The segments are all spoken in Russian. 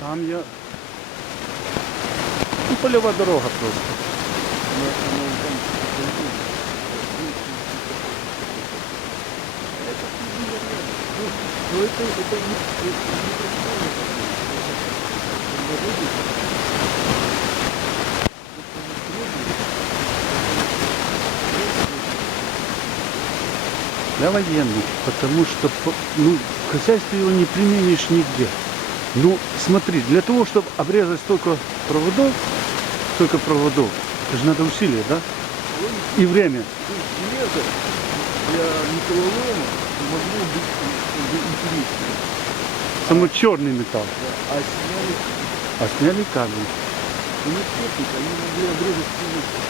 я... Ну, польова дорога просто. Ну это. Для военных, потому что ну, в хозяйстве его не применишь нигде. Ну, смотри, для того, чтобы обрезать столько проводов, столько проводов, это же надо усилия, да? И время. Железо для металлолома могло быть интереснее. Само черный металл. Да. А сняли, А сняли кабель. у них техника, они могли обрезать всю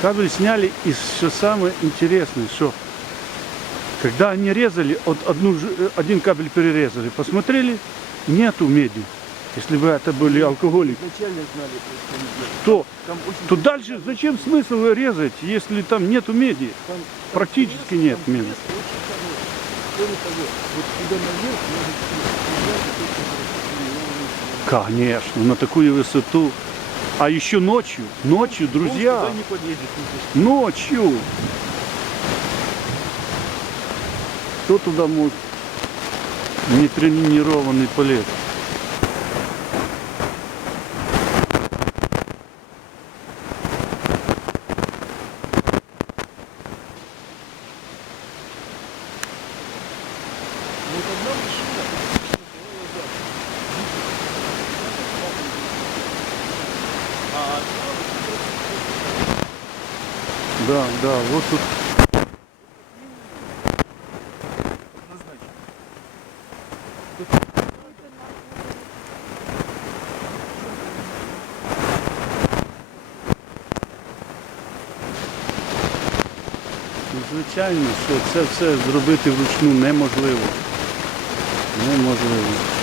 Кабель сняли, и все самое интересное, что когда они резали, вот одну, э, один кабель перерезали, посмотрели, нету меди. Если бы это были алкоголики, Изначально знали, то, Там очень то дальше зачем смысл резать, если там нету меди? Там Практически нет там меди. пресс очень хороший. Кроме того, вот сюда наверх может съезжать и только расширенный Конечно, на такую высоту. А еще ночью, ночью, друзья, не ночью. Кто туда может нетренированный полез? А Да, да, вот тут Звичайно, що це все зробити вручну неможливо. Неможливо.